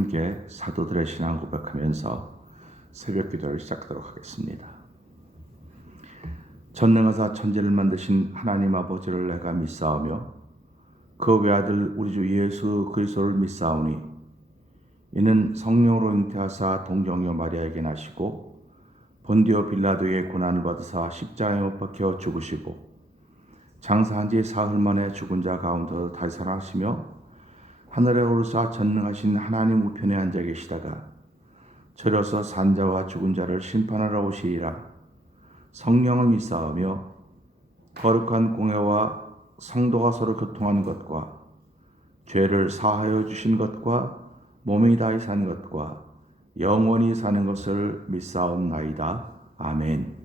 함께 사도들의 신앙 고백하면서 새벽 기도를 시작하도록 하겠습니다. 전능하사 천지를 만드신 하나님 아버지를 내가 믿사오며 그 외아들 우리 주 예수 그리스도를 믿사오니 이는 성령으로 잉태하사 동정녀 마리아에게 나시고 본디오 빌라도의 고난을 받으사 십자가에 못 박혀 죽으시고 장사한 지 사흘 만에 죽은 자 가운데서 다시 살아나시며 하늘에 오르사 전능하신 하나님 우편에 앉아 계시다가 저려서 산자와 죽은 자를 심판하러 오시리라. 성령을 믿사오며 거룩한 공회와 성도가 서로 교통하는 것과 죄를 사하여 주신 것과 몸이 다히 사는 것과 영원히 사는 것을 믿사옵나이다. 아멘.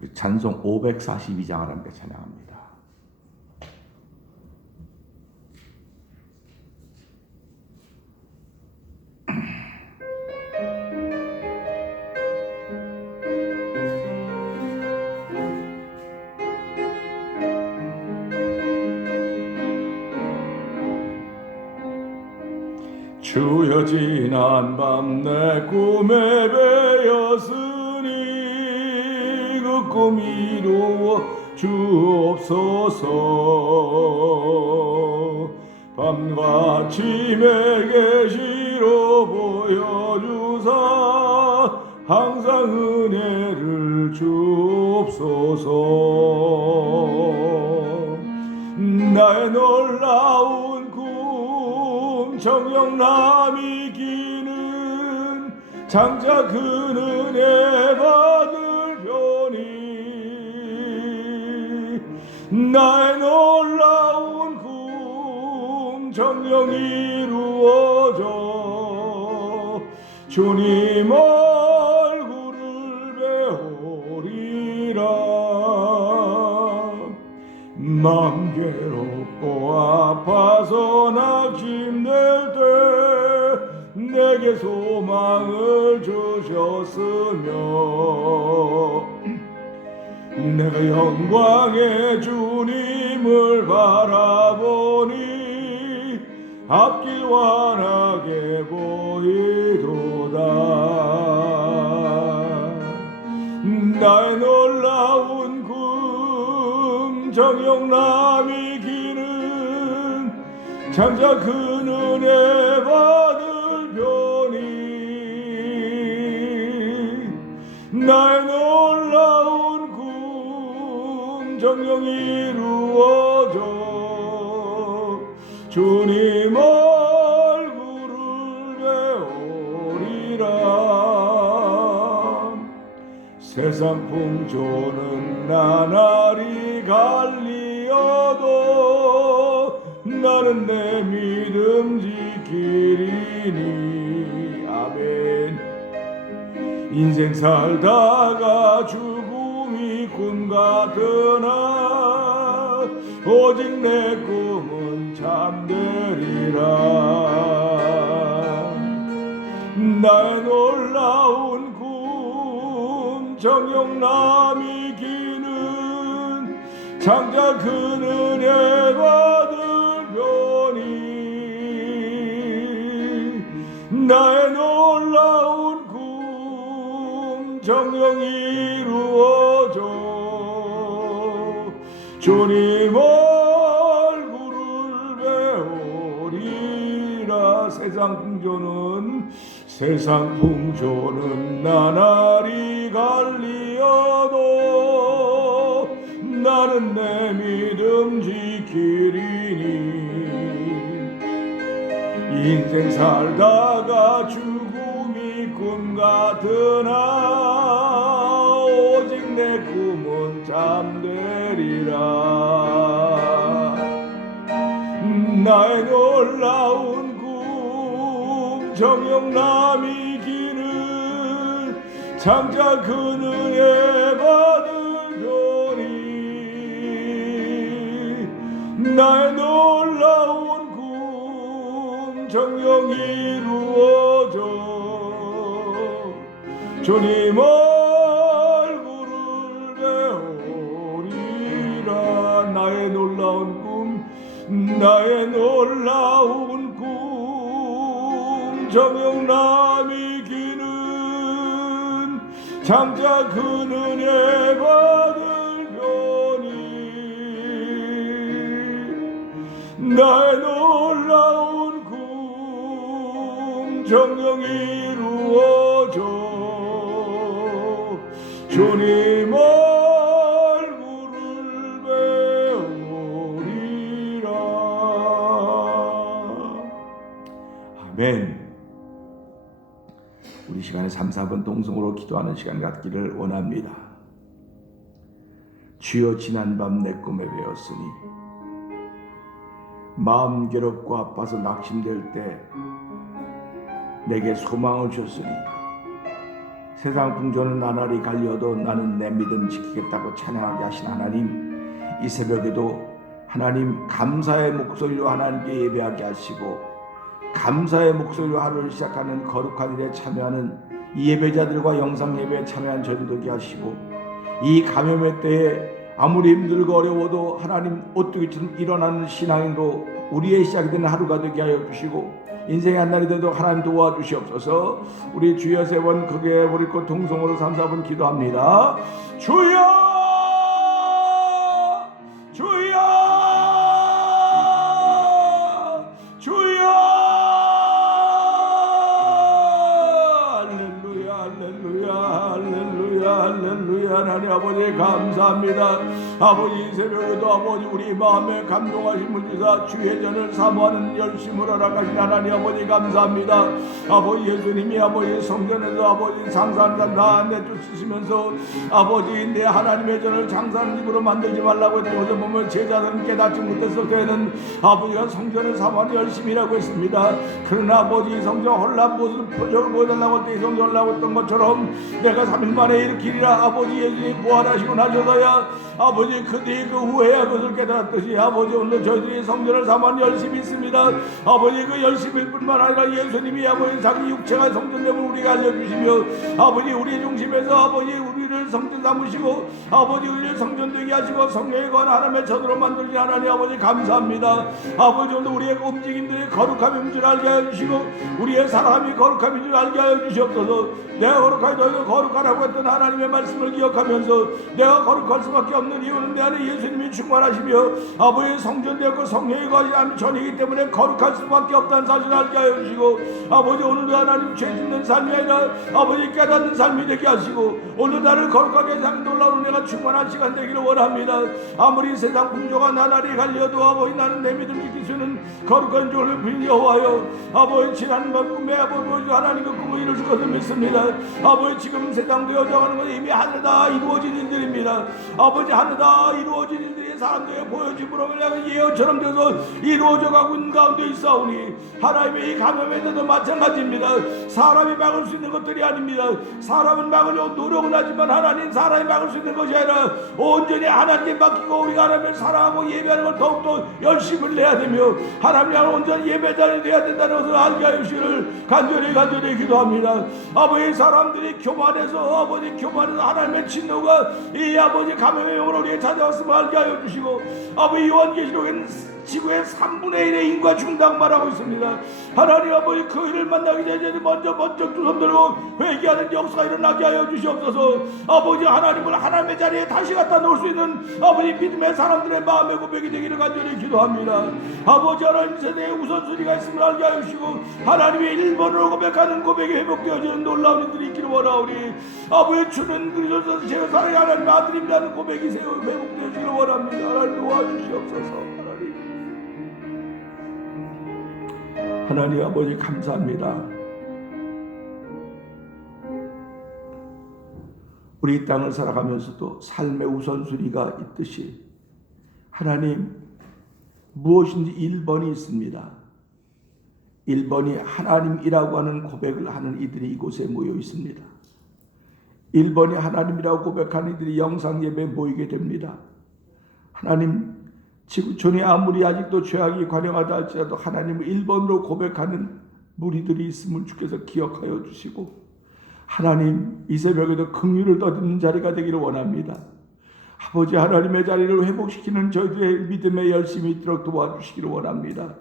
우리 찬송 542장을 함께 찬양합니다. 주여 지난 밤 내 꿈에 배었으니 그 꿈 이루어 주옵소서. 밤과 아침에 계시로 보여주사 항상 은혜를 주옵소서. 나의 놀라운 정령남이 기는 장차 그 은혜 받을 편이 나의 놀라운 정령 이루어져 주님 얼굴을 배우리라. 마음 괴롭고 아파서 낙심될 때 내게 소망을 주셨으며 내가 영광의 주님을 바라보니 앞길 환하게 보이도다. 나의 놀라운 정령남이 기는 장차 그 은혜 받을 편이 나의 놀라운 정령 이루어져 주님 얼굴을 배우리라. 세상 풍조는 나날이 갈리어도 나는 내 믿음 지키리니. 아멘. 인생 살다가 죽음이 꿈 같으나 오직 내 꿈은 잠되리라. 나의 놀라운 정령남이 기는 장차 그 은혜 받을 편이 나의 놀라운 정령 이루어져 주님 얼굴을 배우리라. 세상 풍조는 나날이 갈리어도 나는 내 믿음 지키리니. 인생 살다가 죽음이 꿈 같으나 오직 내 꿈은 잠되리라. 나의 놀라운 정령남이 기는 장차 그 은혜 받을 편이 나의 놀라운 정령 이루어져 주님 얼굴을 배우리라. 나의 놀라운 나의 놀라운 꿈 정욕남이 기는 장차 그 은혜 받을 편이 나의 놀라운 꿈 정령 이루어져 주님 얼굴을 배우리라. 아멘. 우리 시간에 3, 4분 동성으로 기도하는 시간 갖기를 원합니다. 주여 지난밤 내 꿈에 배웠으니 마음 괴롭고 아파서 낙심될 때 내게 소망을 줬으니 세상 풍조는 나날이 갈려도 나는 내 믿음 지키겠다고 찬양하게 하신 하나님, 이 새벽에도 하나님 감사의 목소리로 하나님께 예배하게 하시고 감사의 목소리로 하루를 시작하는 거룩한 일에 참여하는 이 예배자들과 영상 예배에 참여한 저희도 되게 하시고 이 감염의 때에 아무리 힘들고 어려워도 하나님 오뚜기처럼 일어나는 신앙으로 우리의 시작이 되는 하루가 되게 하여 주시고 인생의 한 날이 돼도 하나님 도와주시옵소서. 우리 주여 세 번 크게 부르고 동성으로 3, 4분 기도합니다. 주여 주여 주여 할렐루야 할렐루야 할렐루야 할렐루야. 하나님 아버지 감사합니다. 아버지 이 새벽에도 아버지 우리 마음에 감동하심을 주사 주의 전을 사모하는 열심으로 나가신 하나님 아버지 감사합니다. 아버지 예수님이 아버지 성전에서 아버지 장사한 다 내쫓으시면서 아버지 내 하나님의 전을 장사하는 집으로 만들지 말라고 했더니 어제 보면 제자들은 깨닫지 못했을 때는 아버지가 성전을 사모하는 열심이라고 했습니다. 그러나 아버지 성전 헐란 모습을 표적을 보여달라고 할 때 이 성전 헐라고 했던 것처럼 내가 3일 만에 일으키리라 아버지 예수님이 부활하시고 나셔서야 아버지 그뒤 그 후에야 그것을 깨달았듯이 아버지 오늘 저희들이 성전을 사모하는 열심이 있습니다. 아버지 그 열심일 뿐만 아니라 예수님이 아버지 자기 육체가 성전됨을 우리가 알려주시며 아버지 우리 중심에서 아버지 우리를 성전 삼으시고 아버지 우리를 성전되게 하시고 성령에 관한 하나님의 전으로 만들지 하나님 아버지 감사합니다. 아버지 오늘 우리의 움직임들이 거룩함인 줄 알게 하여 주시고 우리의 사람이 거룩함인 줄 알게 하여 주시옵소서. 내가 거룩하게 너희도 거룩하라고 했던 하나님의 말씀을 기억하면서 내가 거룩할 수밖에 없는 이유는 내 안에 예수님이 충만하시며 아버지의 성전되었고 성령이 거하시는 전이기 때문에 거룩할 수밖에 없다는 사실을 알게 하여 주시고 아버지 오늘도 하나님 죄 짓는 삶이 아니라 아버지 깨닫는 삶이 되게 하시고 오늘 나를 거룩하게 하는 놀라운 은혜가 충만한 시간 되기를 원합니다. 아무리 세상 풍조가 나날이 갈려도 아버지 나는 내 믿음 지킬 수 있는 거룩한 주를 빌 여호와여 아버지 지난밤 꿈에 아버지 하나님의 꿈을 이루실 것을 믿습니다. 아버지 지금 세상 되어져가는 건 이미 하늘 다 이루어진 일들입니다. 아버지 하늘 다 이루어진 일들이 사람들에게 보여짐으로 예언처럼 돼서 이루어져가고 있는 가운데 있사오니 하나님의 이 감염에도 마찬가지입니다. 사람이 막을 수 있는 것들이 아닙니다. 사람은 막으려고 노력은 하지만 하나님 사람이 막을 수 있는 것이 아니라 온전히 하나님께 맡기고 우리가 하나님을 사랑하고 예배하는 걸 더욱더 열심을 내야 되며 하나님을 향한 온전히 예배자를 되어야 된다는 것을 알게 하여 주시기를 간절히 기도합니다. 아버지 사람들이 교만해서 아버지 교만해서 하나님의 진노가 이 아버지 감염의 영으로 우리에 찾아왔음을 알게 하여 주시고 아버지 요한계시록에는 지구의 3분의 1의 인구가 죽는다고 말하고 있습니다. 하나님 아버지 그 일을 만나기 전에 먼저 두 손 들고 회개하는 역사가 일어나게 하여 주시옵소서. 아버지 하나님을 하나님의 자리에 다시 갖다 놓을 수 있는 아버지 믿음의 사람들의 마음의 고백이 되기를 간절히 기도합니다. 아버지 하나님 세대에 우선순위가 있음을 알게 하여 주시고 하나님의 1번으로 고백하는 고백이 회복되어지는 놀라운 일들이 있기를 원하오니 아버지 주는 그리스도께서 제 사랑의 하나님 아들입니다는 고백이 회복되어지기를 원합니다. 하나님 도와주시옵소서. 하나님 아버지 감사합니다. 우리 이 땅을 살아가면서도 삶의 우선순위가 있듯이 하나님 무엇인지 1번이 있습니다. 1번이 하나님이라고 하는 고백을 하는 이들이 이곳에 모여 있습니다. 1번이 하나님이라고 고백하는 이들이 영상 예배에 모이게 됩니다. 하나님 지구촌이 아무리 아직도 죄악이 관영하다 할지라도 하나님을 1번으로 고백하는 무리들이 있음을 주께서 기억하여 주시고 하나님 이 새벽에도 긍휼을 더듬는 자리가 되기를 원합니다. 아버지 하나님의 자리를 회복시키는 저희들의 믿음의 열심이 있도록 도와주시기를 원합니다.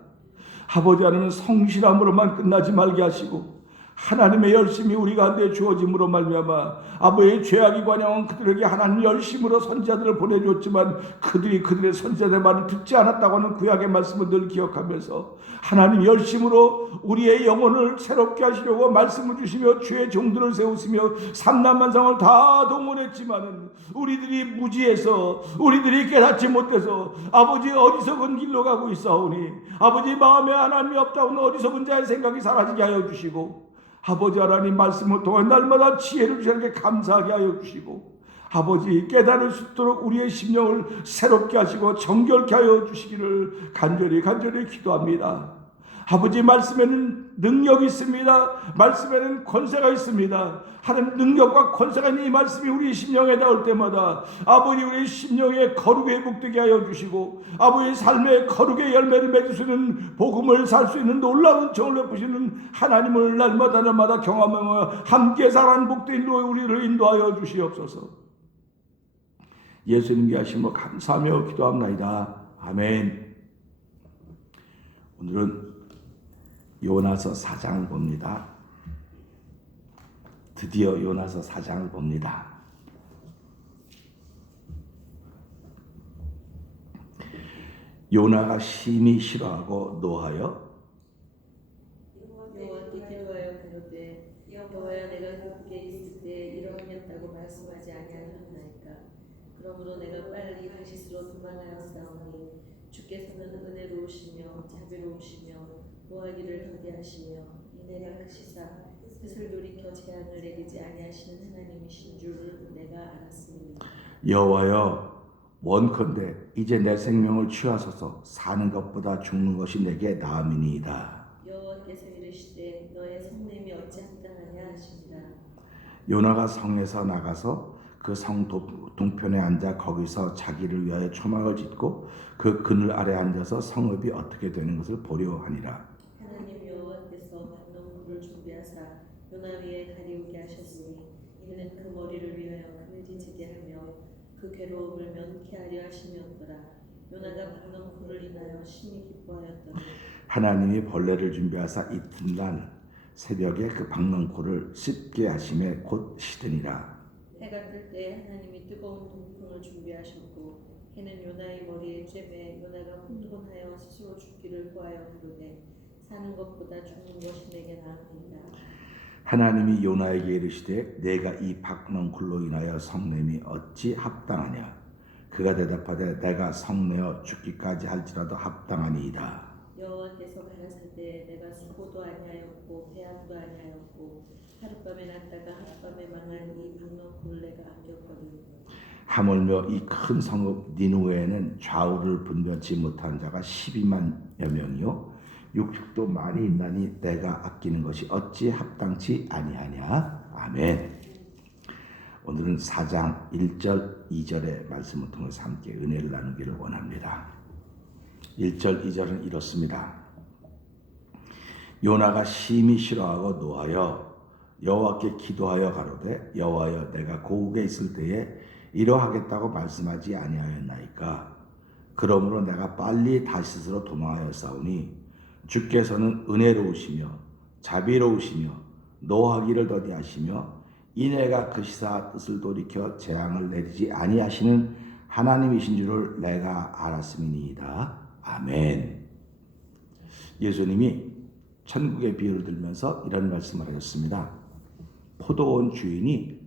아버지 하나님은 성실함으로만 끝나지 말게 하시고 하나님의 열심이 우리 가운데 주어짐으로 말미암아 아버지의 죄악이 관영한 그들에게 하나님 열심으로 선지자들을 보내줬지만 그들이 그들의 선지자들의 말을 듣지 않았다고 하는 구약의 말씀을 늘 기억하면서 하나님 열심으로 우리의 영혼을 새롭게 하시려고 말씀을 주시며 주의 종들을 세우시며 삼남만상을 다 동원했지만은 우리들이 무지해서 우리들이 깨닫지 못해서 아버지 어리석은 길로 가고 있사오니 아버지 마음에 하나님이 없다고는 어리석은 자의 생각이 사라지게 하여 주시고 아버지 하나님 말씀을 통해 날마다 지혜를 주시는 감사하게 하여 주시고 아버지 깨달을 수 있도록 우리의 심령을 새롭게 하시고 정결케 하여 주시기를 간절히 기도합니다. 아버지 말씀에는 능력이 있습니다. 말씀에는 권세가 있습니다. 하나님 능력과 권세가 있는 이 말씀이 우리 심령에 닿을 때마다 아버지 우리 심령의 거룩이 회복되게 하여 주시고 아버지 삶의 거룩의 열매를 맺을 수 있는 복음을 살 수 있는 놀라운 정을 베푸시는 하나님을 날마다 경험하며 함께 살아가는 복된 일로 우리를 인도하여 주시옵소서. 예수님께 하심으로 감사하며 기도합나이다. 아멘. 오늘은 요나서 4장을 봅니다. 드디어 요나서 4장을 봅니다. 요나가 심히 싫어하고 노하여 여호와께 기도하여 가로되 여호와여 내가 그곳에 있을 때 이러하겠다고 말씀하지 아니하였나이까. 그러므로 내가 빨리 다시스로 도망하였사오니 주께서는 은혜로우시며 자비로우시며 노하기를 더디하시며 이내가 크시사 뜻을 돌이켜 재앙을 내리지 아니하시는 하나님이신 줄을 내가 알았습니다. 여호와여 원컨대 이제 내 생명을 취하소서. 사는 것보다 죽는 것이 내게 나음이니이다. 여호와께서 이르시되 너의 성냄이 어찌 합당하냐 하시니라. 요나가 성에서 나가서 그 성 동편에 앉아 거기서 자기를 위하여 초막을 짓고 그 그늘 아래 앉아서 성읍이 어떻게 되는 것을 보려 하니라. 하나님 여호와께서 박농불을 준비하사 요나 위에 가리우게 하셨으니 이는 그 머리를 위하여 그늘이 지게 하며 그 괴로움을 면케하려 하심이었더라. 요나가 박농불을 인하여 심히 기뻐하였더니 하나님이 벌레를 준비하사 이튿날 새벽에 그 박넝쿨을 씹게 하심에 곧 시드니라. 해가 뜰 때 하나님이 뜨거운 동풍을 준비하셨고 해는 요나의 머리에 쬐매 요나가 혼돈하여 스스로 죽기를 구하여 가로되 사는 것보다 죽는 것이 내게 나으니라. 하나님이 요나에게 이르시되 내가 이 박넝쿨로 인하여 성냄이 어찌 합당하냐. 그가 대답하되 내가 성내어 죽기까지 할지라도 합당하니이다. 여호와께서 가라사대 내가 수고도 아니하였고 배양도 아니하였고 하룻밤에 났다가 하룻밤에 망한 이 박농쿨을 내가 아꼈거든. 하물며 이 큰 성읍 니누웨에는 좌우를 분별치 못한 자가 12만여 명이요 육축도 많이 있나니 내가 아끼는 것이 어찌 합당치 아니하냐. 아멘. 오늘은 4장 1절 2절의 말씀을 통해서 함께 은혜를 나누기를 원합니다. 1절 2절은 이렇습니다. 요나가 심히 싫어하고 노하여 여호와께 기도하여 가로되 여호와여 내가 고국에 있을 때에 이러하겠다고 말씀하지 아니하였나이까. 그러므로 내가 빨리 다시스로 도망하였사오니 주께서는 은혜로우시며 자비로우시며 노하기를 더디하시며 이내가 크시사 뜻을 돌이켜 재앙을 내리지 아니하시는 하나님이신 줄을 내가 알았음이니이다. 아멘. 예수님이 천국의 비유를 들면서 이런 말씀을 하셨습니다. 포도원 주인이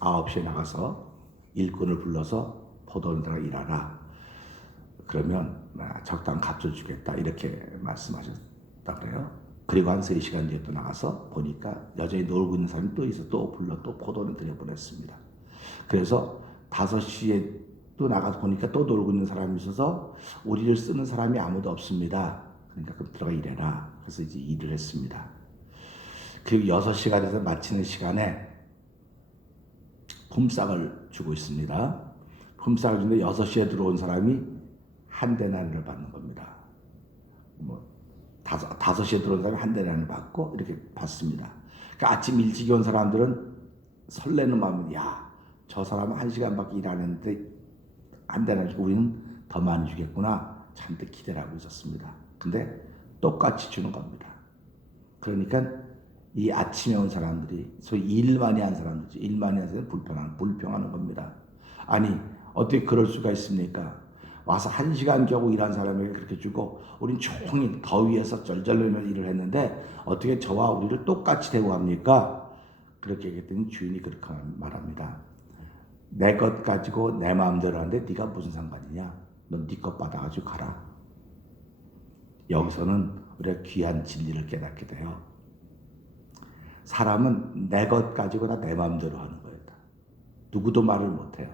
9시에 나가서 일꾼을 불러서 포도원에다가 일하라. 그러면 적당한 값을 주겠다. 이렇게 말씀하셨다 그래요. 그리고 한 3시간 뒤에 또 나가서 보니까 여전히 놀고 있는 사람이 또 있어. 또 불러 또 포도원에 들여보냈습니다. 그래서 5시에 또 나가서 보니까 또 놀고 있는 사람이 있어서 우리를 쓰는 사람이 아무도 없습니다. 그러니까 그럼 들어가 일해라. 그래서 이제 일을 했습니다. 그리고 6시가 돼서 마치는 시간에 품삯을 주고 있습니다. 품삯을 주는데 6시에 들어온 사람이 한 데나리를 받는 겁니다. 5시에 들어온 사람이 한 데나리를 받고 이렇게 받습니다. 그러니까 아침 일찍 온 사람들은 설레는 마음으로 야 저 사람은 1시간밖에 일 안 했는데 안 되는 우리는 더 많이 주겠구나 잔뜩 기대를 하고 있었습니다. 근데 똑같이 주는 겁니다. 그러니까 이 아침에 온 사람들이 소위 일 많이 한 사람들이 일 많이 한 사람들이 불평하는 겁니다. 아니 어떻게 그럴 수가 있습니까? 와서 1시간 겨우 일한 사람에게 그렇게 주고 우린 종일 더위에서 절절매며 일을 했는데 어떻게 저와 우리를 똑같이 대우합니까? 그렇게 얘기했더니 주인이 그렇게 말합니다. 내 것 가지고 내 마음대로 하는데 네가 무슨 상관이냐? 넌 네 것 받아가지고 가라. 여기서는 우리가 귀한 진리를 깨닫게 돼요. 사람은 내 것 가지고 다 내 마음대로 하는 거예요. 누구도 말을 못해요.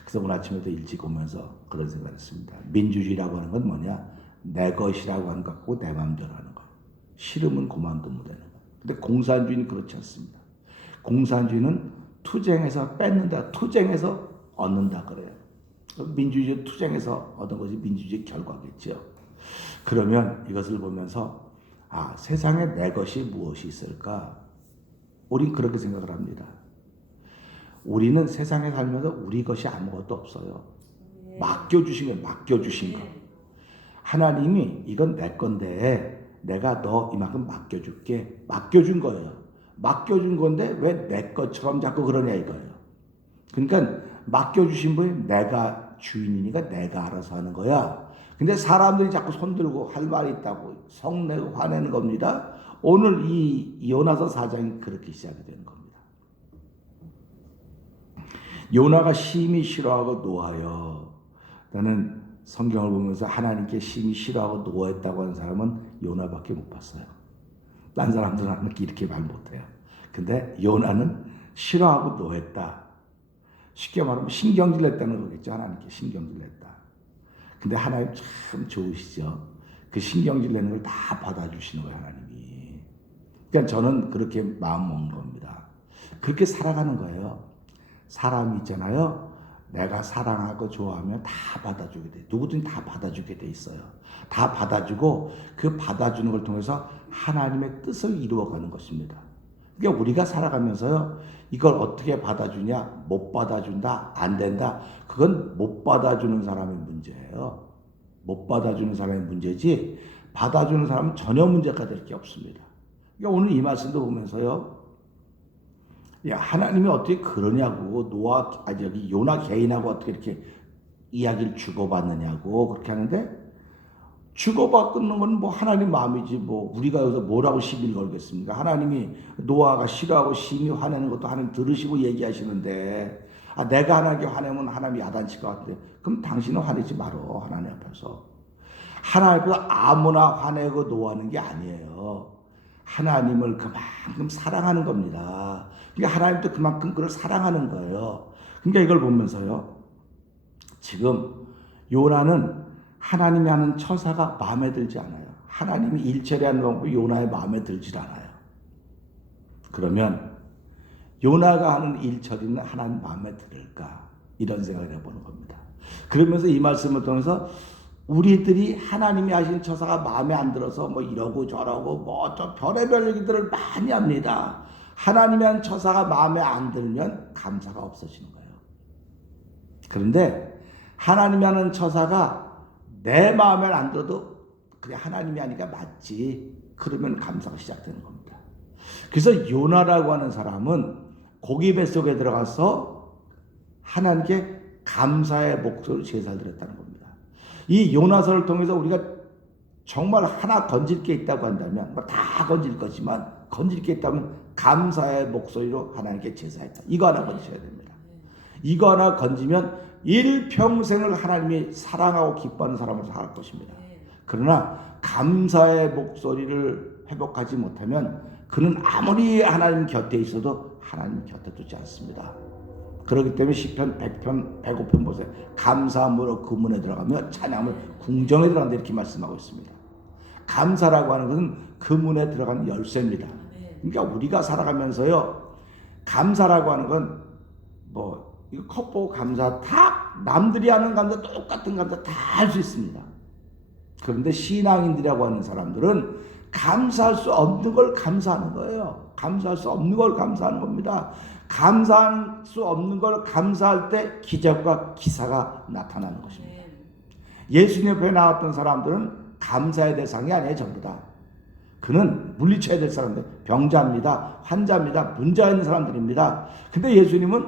그래서 오늘 아침에도 일찍 오면서 그런 생각을 했습니다. 민주주의라고 하는 건 뭐냐? 내 것이라고 하는 것 갖고 내 마음대로 하는 거예요. 싫으면 그만두면 되는 거예요. 근데 공산주의는 그렇지 않습니다. 공산주의는 투쟁해서 뺏는다, 투쟁해서 얻는다 그래요. 민주주의 투쟁해서 얻은 것이 민주주의 결과겠죠. 그러면 이것을 보면서 세상에 내 것이 무엇이 있을까? 우린 그렇게 생각을 합니다. 우리는 세상에 살면서 우리 것이 아무것도 없어요. 맡겨주신 거예요. 맡겨주신 거. 하나님이 이건 내 건데 내가 너 이만큼 맡겨줄게. 맡겨준 거예요. 맡겨준 건데 왜 내 것처럼 자꾸 그러냐 이거예요. 그러니까 맡겨주신 분이 내가 주인이니까 내가 알아서 하는 거야. 근데 사람들이 자꾸 손들고 할 말이 있다고 성내고 화내는 겁니다. 오늘 이 요나서 4장이 그렇게 시작이 되는 겁니다. 요나가 심히 싫어하고 노하여. 나는 성경을 보면서 하나님께 심히 싫어하고 노했다고 하는 사람은 요나밖에 못 봤어요. 딴 사람들은 이렇게 말 못해요. 근데 요나는 싫어하고 노했다. 쉽게 말하면 신경질 냈다는 거겠죠. 하나님께 신경질 냈다. 근데 하나님 참 좋으시죠. 그 신경질 내는 걸 다 받아주시는 거예요. 하나님이. 그러니까 저는 그렇게 마음 먹는 겁니다. 그렇게 살아가는 거예요. 사람이 있잖아요. 내가 사랑하고 좋아하면 다 받아주게 돼. 누구든 다 받아주게 돼 있어요. 다 받아주고 그 받아주는 걸 통해서 하나님의 뜻을 이루어가는 것입니다. 그러니까 우리가 살아가면서요. 이걸 어떻게 받아주냐? 못 받아준다? 안 된다? 그건 못 받아주는 사람의 문제예요. 못 받아주는 사람의 문제지 받아주는 사람은 전혀 문제가 될 게 없습니다. 그러니까 오늘 이 말씀도 보면서요. 야, 하나님이 어떻게 그러냐고 여기 요나 개인하고 어떻게 이렇게 이야기를 주고받느냐고 그렇게 하는데 주고받는 건 뭐 하나님 마음이지 뭐 우리가 여기서 뭐라고 시비를 걸겠습니까? 하나님이 노아가 싫어하고 심히 화내는 것도 하나님 들으시고 얘기하시는데 내가 하나님께 화내면 하나님이 야단칠 것 같은데 그럼 당신은 화내지 말어. 하나님 앞에서. 하나님 앞에서 아무나 화내고 노하는 게 아니에요. 하나님을 그만큼 사랑하는 겁니다. 그러니까 하나님도 그만큼 그를 사랑하는 거예요. 그러니까 이걸 보면서요. 지금 요나는 하나님이 하는 처사가 마음에 들지 않아요. 하나님이 일처리하는 방법이 요나의 마음에 들지 않아요. 그러면 요나가 하는 일처리는 하나님 마음에 들을까? 이런 생각을 해보는 겁니다. 그러면서 이 말씀을 통해서 우리들이 하나님이 하신 처사가 마음에 안 들어서 뭐 이러고 저러고 뭐 저 별의별 얘기들을 많이 합니다. 하나님이 한 처사가 마음에 안 들면 감사가 없어지는 거예요. 그런데 하나님이 하는 처사가 내 마음에 안 들어도 그래 하나님이 하니까 맞지. 그러면 감사가 시작되는 겁니다. 그래서 요나라고 하는 사람은 고기 뱃속에 들어가서 하나님께 감사의 목소리로 제사를 드렸다는 겁니다. 이 요나서를 통해서 우리가 정말 하나 건질 게 있다고 한다면 다 건질 거지만 건질 게 있다면 감사의 목소리로 하나님께 제사했다. 이거 하나 건지셔야 됩니다. 이거 하나 건지면 일평생을 하나님이 사랑하고 기뻐하는 사람으로 살 것입니다. 그러나 감사의 목소리를 회복하지 못하면 그는 아무리 하나님 곁에 있어도 하나님 곁에 두지 않습니다. 그렇기 때문에 시편 100편 105편 보세요. 감사함으로 그 문에 들어가며 찬양함으로 궁정에 들어간다 이렇게 말씀하고 있습니다. 감사라고 하는 것은 그 문에 들어가는 열쇠입니다. 그러니까 우리가 살아가면서요. 감사라고 하는 건 뭐 이거 컵보고 감사 다 남들이 하는 감사 똑같은 감사 다 할 수 있습니다. 그런데 신앙인들이라고 하는 사람들은 감사할 수 없는 걸 감사하는 거예요. 감사할 수 없는 걸 감사하는 겁니다. 감사할 수 없는 걸 감사할 때 기적과 기사가 나타나는 것입니다. 예수님 옆에 나왔던 사람들은 감사의 대상이 아니에요. 전부 다. 그는 물리쳐야 될 사람들, 병자입니다. 환자입니다. 문제 있는 사람들입니다. 근데 예수님은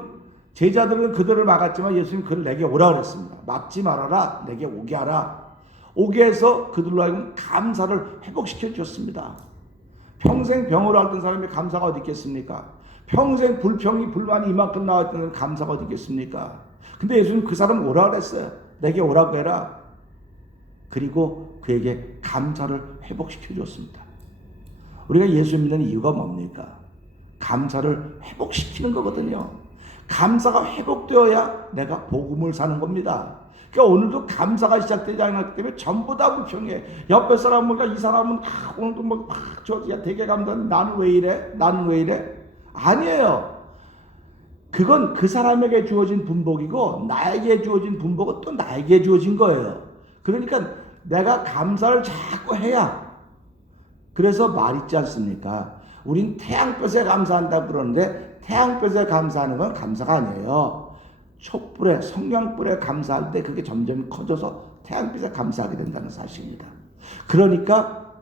제자들은 그들을 막았지만 예수님 그를 내게 오라 그랬습니다. 막지 말아라. 내게 오게 하라. 오게 해서 그들로 하여금 감사를 회복시켜 주셨습니다. 평생 병으로 앓던 사람이 감사가 어디 있겠습니까? 평생 불만이 이만큼 나왔던 감사가 어디 있겠습니까? 근데 예수님 그 사람 오라 그랬어요. 내게 오라고 해라. 그리고 그에게 감사를 회복시켜 주었습니다. 우리가 예수 믿는 이유가 뭡니까? 감사를 회복시키는 거거든요. 감사가 회복되어야 내가 복음을 사는 겁니다. 그러니까 오늘도 감사가 시작되지 않았기 때문에 전부 다 불평해. 옆에 사람은 이 사람은 오늘도 되게 감사한데 나는 왜 이래? 나는 왜 이래? 아니에요. 그건 그 사람에게 주어진 분복이고 나에게 주어진 분복은 또 나에게 주어진 거예요. 그러니까 내가 감사를 자꾸 해야. 그래서 말 있지 않습니까? 우린 태양볕에 감사한다고 그러는데 태양볕에 감사하는 건 감사가 아니에요. 촛불에 성냥불에 감사할 때 그게 점점 커져서 태양빛에 감사하게 된다는 사실입니다. 그러니까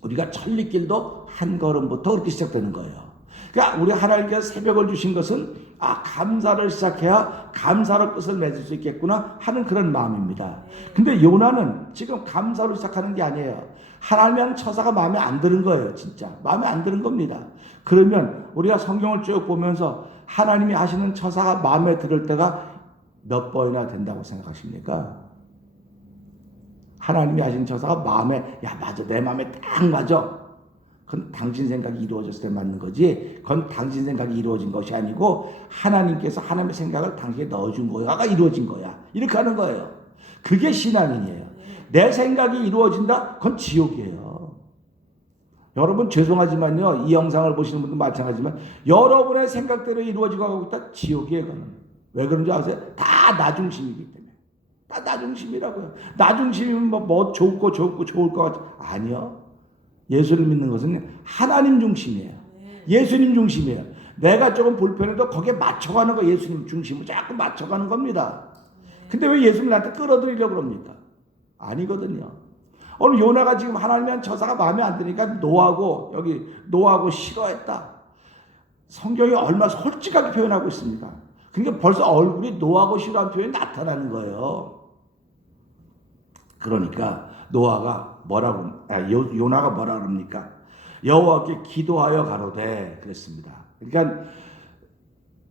우리가 천리길도 한 걸음부터 그렇게 시작되는 거예요. 그러니까 우리 하나님께서 새벽을 주신 것은 감사를 시작해야 감사로 끝을 맺을 수 있겠구나 하는 그런 마음입니다. 근데 요나는 지금 감사로 시작하는 게 아니에요. 하나님의 하는 처사가 마음에 안 드는 거예요. 진짜 마음에 안 드는 겁니다. 그러면 우리가 성경을 쭉 보면서 하나님이 하시는 처사가 마음에 들을 때가 몇 번이나 된다고 생각하십니까? 하나님이 하신 처사가 마음에 맞아 내 마음에 딱 맞아. 그건 당신 생각이 이루어졌을 때 맞는 거지. 그건 당신 생각이 이루어진 것이 아니고 하나님께서 하나님의 생각을 당신에 넣어준 거야가 이루어진 거야. 이렇게 하는 거예요. 그게 신앙인이에요. 내 생각이 이루어진다? 그건 지옥이에요. 여러분 죄송하지만요. 이 영상을 보시는 분도 마찬가지지만 여러분의 생각대로 이루어지고 가고 있다? 지옥이에요. 그건. 왜 그런지 아세요? 다 나중심이기 때문에. 다 나중심이라고요. 나중심이면 뭐 좋을 것 같아. 아니요. 예수를 믿는 것은 하나님 중심이에요. 예수님 중심이에요. 내가 조금 불편해도 거기에 맞춰가는 거 예수님 중심으로 자꾸 맞춰가는 겁니다. 근데 왜 예수님을 나한테 끌어들이려고 그럽니까? 아니거든요. 오늘 요나가 지금 하나님의 한 처사가 마음에 안 드니까 노하고 싫어했다. 성경이 얼마나 솔직하게 표현하고 있습니다. 그러니까 벌써 얼굴이 노하고 싫어하는 표현이 나타나는 거예요. 그러니까 요나가 뭐라 그럽니까? 여호와께 기도하여 가로되 그랬습니다. 그러니까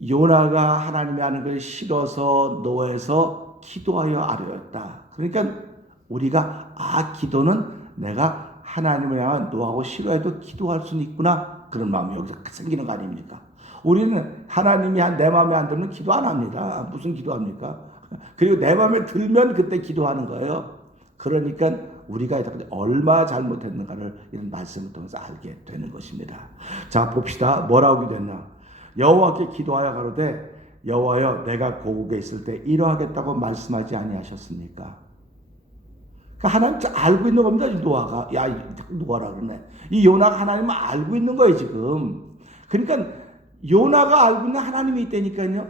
요나가 하나님이 하는 걸 싫어서 노해서 기도하여 아뢰었다. 그러니까 우리가 기도는 내가 하나님을 향한 노하고 싫어해도 기도할 수는 있구나. 그런 마음이 여기서 생기는 거 아닙니까? 우리는 하나님이 내 마음에 안 들면 기도 안 합니다. 무슨 기도합니까? 그리고 내 마음에 들면 그때 기도하는 거예요. 그러니까 우리가 얼마나 잘못했는가를 이런 말씀을 통해서 알게 되는 것입니다. 자 봅시다. 뭐라고 기도했나? 여호와께 기도하여 가로되 여호와여 내가 고국에 있을 때 이러하겠다고 말씀하지 아니하셨습니까? 그러니까 하나님 알고 있는 겁니다. 노아가 노아라 그러네. 이 요나가 하나님을 알고 있는 거예요 지금. 그러니까 요나가 알고 있는 하나님이 있다니까요.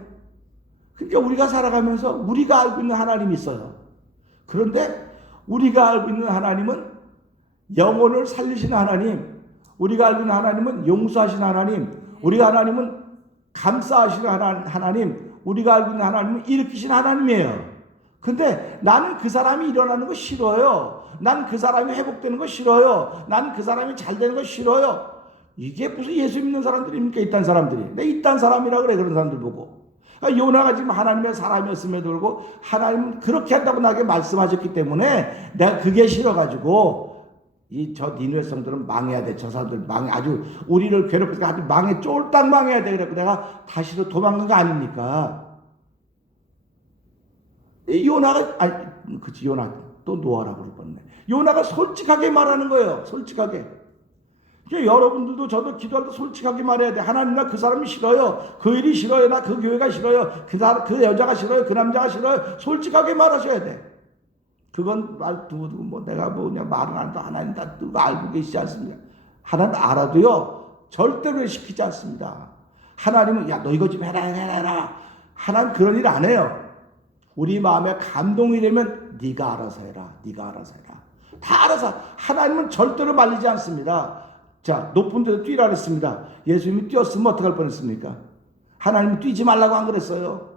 그러니까 우리가 살아가면서 우리가 알고 있는 하나님이 있어요. 그런데 우리가 알고 있는 하나님은 영혼을 살리시는 하나님, 우리가 알고 있는 하나님은 용서하시는 하나님, 우리가 하나님은 감싸하시는 하나님, 우리가 알고 있는 하나님은 일으키시는 하나님이에요. 근데 나는 그 사람이 일어나는 거 싫어요. 난 그 사람이 회복되는 거 싫어요. 난 그 사람이 잘 되는 거 싫어요. 이게 무슨 예수 믿는 사람들입니까? 이딴 사람들이. 내 이딴 사람이라 그래 그런 사람들 보고. 요나가 지금 하나님의 사람이었음에도 불구하고 하나님은 그렇게 한다고 나에게 말씀하셨기 때문에 내가 그게 싫어가지고 저 니누의 성들은 망해야 돼. 저 사람들 아주 우리를 괴롭히니까 아주 쫄딱 망해야 돼. 그래서 내가 다시로 도망간 거 아닙니까? 요나 또 노아라고 그랬네. 요나가 솔직하게 말하는 거예요. 솔직하게. 그러니까 여러분들도 저도 기도할 때 솔직하게 말해야 돼. 하나님 나 그 사람이 싫어요. 그 일이 싫어요. 나 그 교회가 싫어요. 그 여자가 싫어요. 그 남자가 싫어요. 솔직하게 말하셔야 돼. 그건 말 두고 내가 그냥 말은 안 해도 하나님 다 알고 계시지 않습니까? 하나님 알아도요 절대로 시키지 않습니다. 하나님은 야 너 이거 좀 해라. 하나님 그런 일 안 해요. 우리 마음에 감동이 되면 네가 알아서 해라. 다 알아서. 하나님은 절대로 말리지 않습니다. 자, 높은 데서 뛰라 그랬습니다. 예수님이 뛰었으면 어떡할 뻔했습니까? 하나님은 뛰지 말라고 안 그랬어요.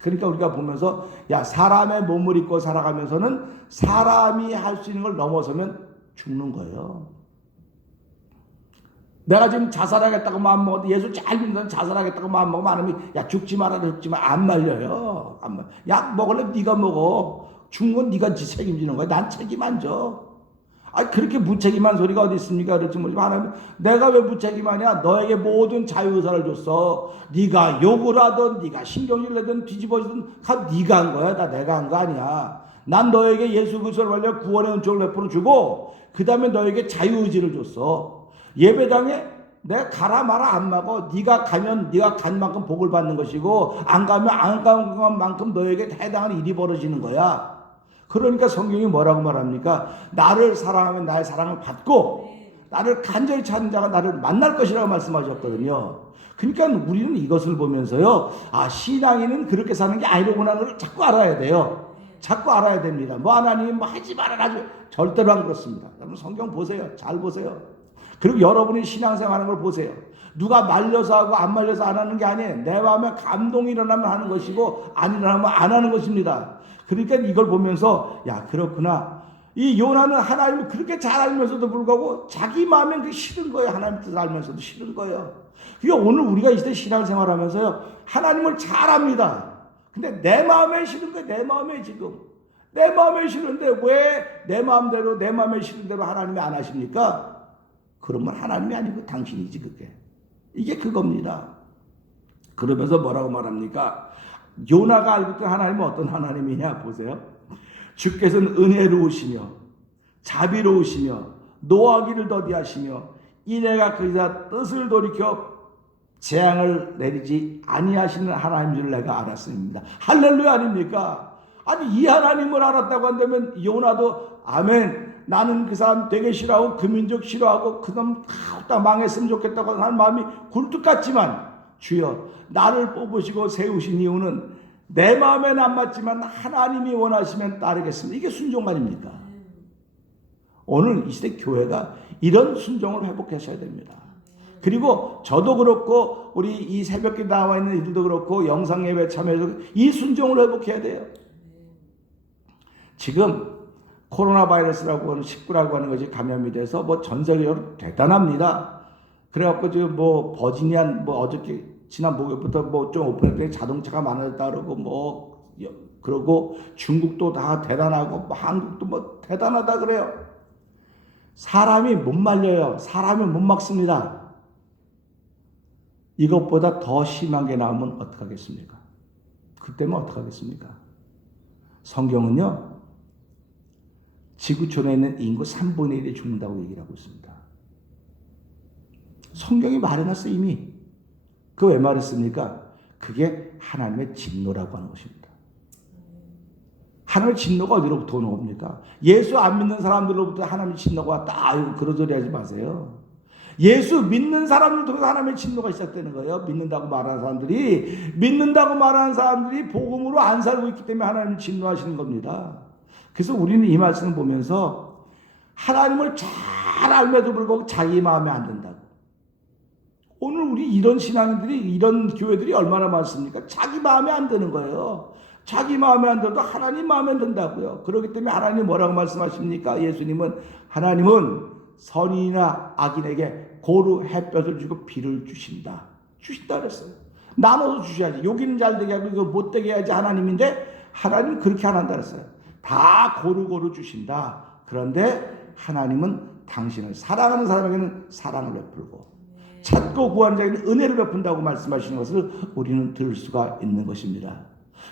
그러니까 우리가 보면서 야 사람의 몸을 입고 살아가면서는 사람이 할 수 있는 걸 넘어서면 죽는 거예요. 내가 지금 자살하겠다고 마음먹어도 예수 잘 믿는 자살하겠다고 마음먹으면 안 하면 야 죽지 마라 안 말려요. 약 먹을래 네가 먹어. 죽은 건 네가 책임지는 거야. 난 책임 안 져. 그렇게 무책임한 소리가 어디 있습니까? 그렇지 모르지만 하나님 내가 왜 무책임하냐? 너에게 모든 자유의사를 줬어. 네가 욕을 하든 네가 신경질 내든 뒤집어지든 네가 한 거야. 내가 한 거 아니야. 난 너에게 예수 그리스도를 말려 구원의 은총을 베풀어 주고 그 다음에 너에게 자유의지를 줬어. 예배당에 내가 가라 마라 안 막어. 네가 가면 네가 간 만큼 복을 받는 것이고 안 가면 안 간 만큼 너에게 해당하는 일이 벌어지는 거야. 그러니까 성경이 뭐라고 말합니까? 나를 사랑하면 나의 사랑을 받고 나를 간절히 찾는 자가 나를 만날 것이라고 말씀하셨거든요. 그러니까 우리는 이것을 보면서요. 신앙인은 그렇게 사는 게 아니로구나 를 자꾸 알아야 돼요. 자꾸 알아야 됩니다. 하나님 하지 말아라. 절대로 안 그렇습니다. 여러분 성경 보세요. 잘 보세요. 그리고 여러분이 신앙생활하는 걸 보세요. 누가 말려서 하고 안 말려서 안 하는 게 아니에요. 내 마음에 감동이 일어나면 하는 것이고 안 일어나면 안 하는 것입니다. 그러니까 이걸 보면서 야 그렇구나. 이 요나는 하나님을 그렇게 잘 알면서도 불구하고 자기 마음에 그게 싫은 거예요. 하나님 뜻을 알면서도 싫은 거예요. 그러니까 오늘 우리가 이 시대 신앙생활하면서요. 하나님을 잘 압니다. 근데 내 마음에 싫은 거예요. 내 마음에 지금. 내 마음에 싫은데 왜 내 마음대로 내 마음에 싫은 대로 하나님이 안 하십니까? 그러면 하나님이 아니고 당신이지 그게. 이게 그겁니다. 그러면서 뭐라고 말합니까? 요나가 알고 있던 하나님은 어떤 하나님이냐 보세요. 주께서는 은혜로우시며 자비로우시며 노하기를 더디하시며 이내가 그이다 뜻을 돌이켜 재앙을 내리지 아니하시는 하나님인 줄 내가 알았습니다. 할렐루야 아닙니까? 이 하나님을 알았다고 한다면 요나도 아멘 나는 그 사람 되게 싫어하고 그 민족 싫어하고 그놈 다 망했으면 좋겠다고 하는 마음이 굴뚝 같지만 주여 나를 뽑으시고 세우신 이유는 내 마음에는 안 맞지만 하나님이 원하시면 따르겠습니다. 이게 순종 아닙니까? 오늘 이 시대 교회가 이런 순종을 회복하셔야 됩니다. 그리고 저도 그렇고 우리 이 새벽에 나와 있는 이들도 그렇고 영상 예배 참여해서 이 순종을 회복해야 돼요. 지금 코로나 바이러스라고 하는 19라고 하는 것이 감염이 돼서 전 세계적으로 대단합니다. 그래갖고 지금 버지니안 어저께 지난 목요일부터 좀 오픈했더니 자동차가 많아졌다 그러고 그러고 중국도 다 대단하고 한국도 대단하다 그래요. 사람이 못 말려요. 사람이 못 막습니다. 이것보다 더 심한 게 나오면 어떡하겠습니까? 그때면 어떡하겠습니까? 성경은요. 지구촌에 있는 인구 3분의 1이 죽는다고 얘기를 하고 있습니다. 성경이 말해놨어 이미. 그거 왜 말했습니까? 그게 하나님의 진노라고 하는 것입니다. 하나님의 진노가 어디로부터 오는 겁니까? 예수 안 믿는 사람들로부터 하나님의 진노가 왔다. 그런 소리 하지 마세요. 예수 믿는 사람들 통해서 하나님의 진노가 시작되는 거예요. 믿는다고 말하는 사람들이 복음으로 안 살고 있기 때문에 하나님이 진노하시는 겁니다. 그래서 우리는 이 말씀을 보면서 하나님을 잘 알면서 불구하고 자기 마음에 안 든다고. 오늘 우리 이런 신앙인들이 이런 교회들이 얼마나 많습니까? 자기 마음에 안 드는 거예요. 자기 마음에 안 들어도 하나님 마음에 든다고요. 그렇기 때문에 하나님 뭐라고 말씀하십니까? 예수님은 하나님은 선인이나 악인에게 고루 햇볕을 주고 비를 주신다 그랬어요. 나눠서 주셔야지. 여기는 잘 되게 하고 이거 못 되게 해야지 하나님인데 하나님은 그렇게 안 한다 그랬어요. 다 고루고루 주신다. 그런데 하나님은 당신을 사랑하는 사람에게는 사랑을 베풀고 찾고 구하는 자에게는 은혜를 베푼다고 말씀하시는 것을 우리는 들을 수가 있는 것입니다.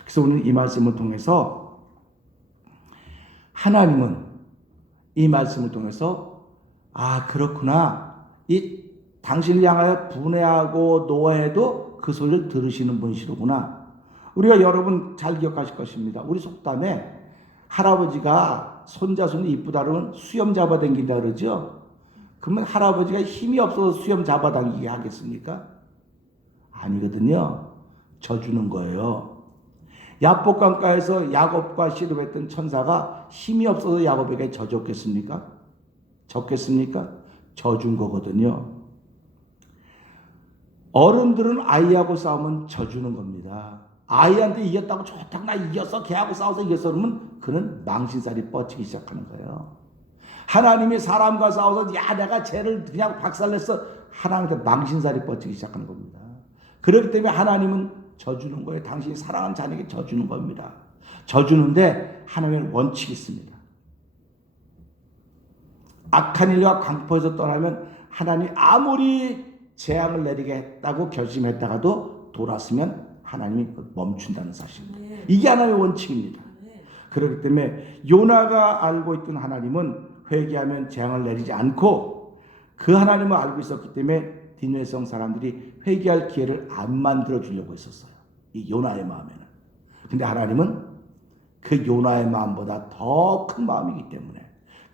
그래서 오늘 이 말씀을 통해서 하나님은 이 말씀을 통해서 그렇구나. 이 당신을 향하여 분해하고 노해도 그 소리를 들으시는 분이시로구나. 우리가 여러분 잘 기억하실 것입니다. 우리 속담에 할아버지가 손자손이 이쁘다 그러면 수염 잡아당긴다 그러죠. 그러면 할아버지가 힘이 없어서 수염 잡아당기게 하겠습니까? 아니거든요. 져주는 거예요. 야복강가에서 야곱과 씨름했던 천사가 힘이 없어서 야곱에게 져줬겠습니까? 졌겠습니까? 져준 거거든요. 어른들은 아이하고 싸우면 져주는 겁니다. 아이한테 이겼다고 좋다고 나 이겼어 걔하고 싸워서 이겼어 그러면 그는 망신살이 뻗치기 시작하는 거예요. 하나님이 사람과 싸워서 야 내가 쟤를 그냥 박살냈어 하나님한테 망신살이 뻗치기 시작하는 겁니다. 그렇기 때문에 하나님은 져주는 거예요. 당신이 사랑하는 자녀에게 져주는 겁니다. 져주는데 하나님의 원칙이 있습니다. 악한 일과 강포에서 떠나면 하나님 아무리 재앙을 내리게 했다고 결심했다가도 돌았으면 하나님이 멈춘다는 사실. 이게 하나님의 원칙입니다. 그렇기 때문에 요나가 알고 있던 하나님은 회개하면 재앙을 내리지 않고 그 하나님을 알고 있었기 때문에 니느웨성 사람들이 회개할 기회를 안 만들어 주려고 했었어요. 이 요나의 마음에는. 근데 하나님은 그 요나의 마음보다 더 큰 마음이기 때문에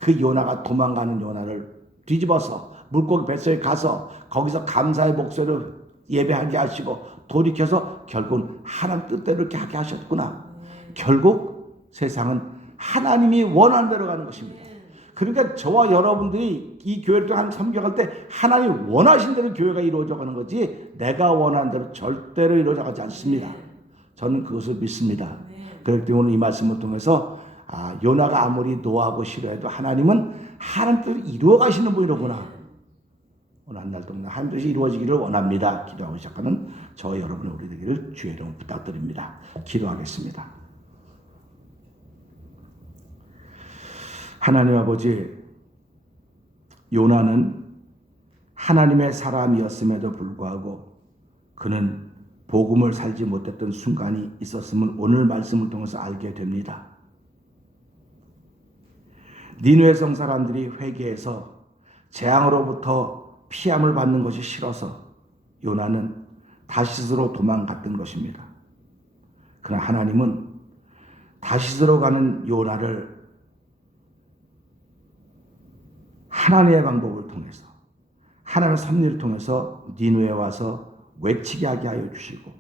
그 요나가 도망가는 요나를 뒤집어서 물고기 뱃속에 가서 거기서 감사의 목소리를 예배하게 하시고 돌이켜서 결국은 하나님 뜻대로 이렇게 하게 하셨구나. 결국 세상은 하나님이 원하는 대로 가는 것입니다. 그러니까 저와 여러분들이 이 교회를 한 3개월 때 하나님 원하신 대로 교회가 이루어져 가는 거지 내가 원하는 대로 절대로 이루어져 가지 않습니다. 저는 그것을 믿습니다. 그렇기 때문에 오늘 이 말씀을 통해서 요나가 아무리 노하고 싫어해도 하나님은 하나님 뜻을 이루어 가시는 분이로구나. 오늘 한 날 동안 하나님 뜻이 이루어지기를 원합니다. 기도하고 시작하는 저와 여러분 우리 되기를 주의 이름 부탁드립니다. 기도하겠습니다. 하나님 아버지, 요나는 하나님의 사람이었음에도 불구하고 그는 복음을 살지 못했던 순간이 있었음을 오늘 말씀을 통해서 알게 됩니다. 니느웨성 사람들이 회개해서 재앙으로부터 피함을 받는 것이 싫어서 요나는 다시스로 도망갔던 것입니다. 그러나 하나님은 다시스로 가는 요나를 하나님의 방법을 통해서 하나님의 섭리를 통해서 니느웨에 와서 외치게 하게 하여 주시고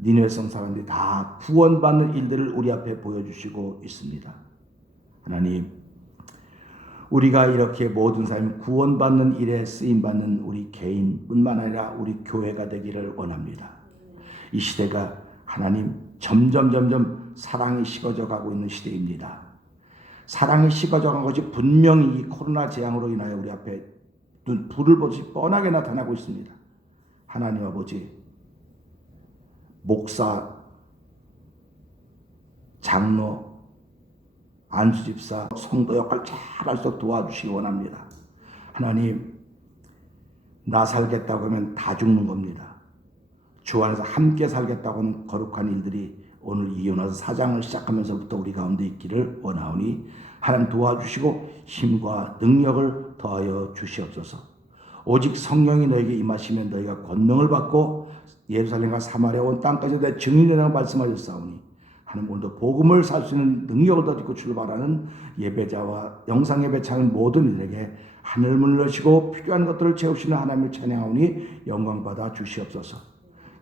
니느웨성 사람들이 다 구원받는 일들을 우리 앞에 보여주시고 있습니다. 하나님, 우리가 이렇게 모든 사람이 구원받는 일에 쓰임받는 우리 개인뿐만 아니라 우리 교회가 되기를 원합니다. 이 시대가 하나님 점점 사랑이 식어져 가고 있는 시대입니다. 사랑이 식어져 간 것이 분명히 이 코로나 재앙으로 인하여 우리 앞에 불을 보듯이 뻔하게 나타나고 있습니다. 하나님 아버지, 목사, 장로, 안수집사, 성도 역할 잘할 수 있도록 도와주시기 원합니다. 하나님, 나 살겠다고 하면 다 죽는 겁니다. 주 안에서 함께 살겠다고 하는 거룩한 일들이 오늘 이 요나서 4장을 시작하면서부터 우리 가운데 있기를 원하오니 하나님 도와주시고 힘과 능력을 더하여 주시옵소서. 오직 성령이 너에게 임하시면 너희가 권능을 받고 예루살렘과 사마리아 온 땅까지 내 증인이라고 말씀하셨사오니 하나님 오늘도 복음을 살 수 있는 능력을 더 얻고 출발하는 예배자와 영상 예배 참여하는 모든 이들에게 하늘문을 여시고 필요한 것들을 채우시는 하나님을 찬양하오니 영광받아 주시옵소서.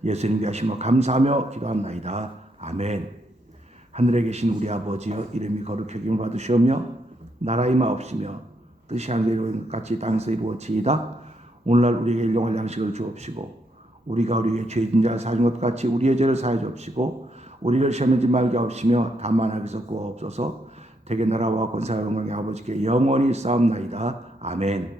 예수님께 하시며 감사하며 기도합나이다. 아멘. 하늘에 계신 우리 아버지여, 이름이 거룩하김을 받으시오며 나라의 마옵시며 뜻이 하늘에 이루어진 것 같이 땅에서 이루어지이다. 오늘날 우리에게 일용할 양식을 주옵시고 우리가 우리에게 죄진 자를 사준 것 같이 우리의 죄를 사하여 주옵시고 우리를 시험하지 말게 하옵시며 다만 악에서 구하옵소서. 대개 나라와 권세와 영광의 아버지께 영원히 싸움나이다. 아멘.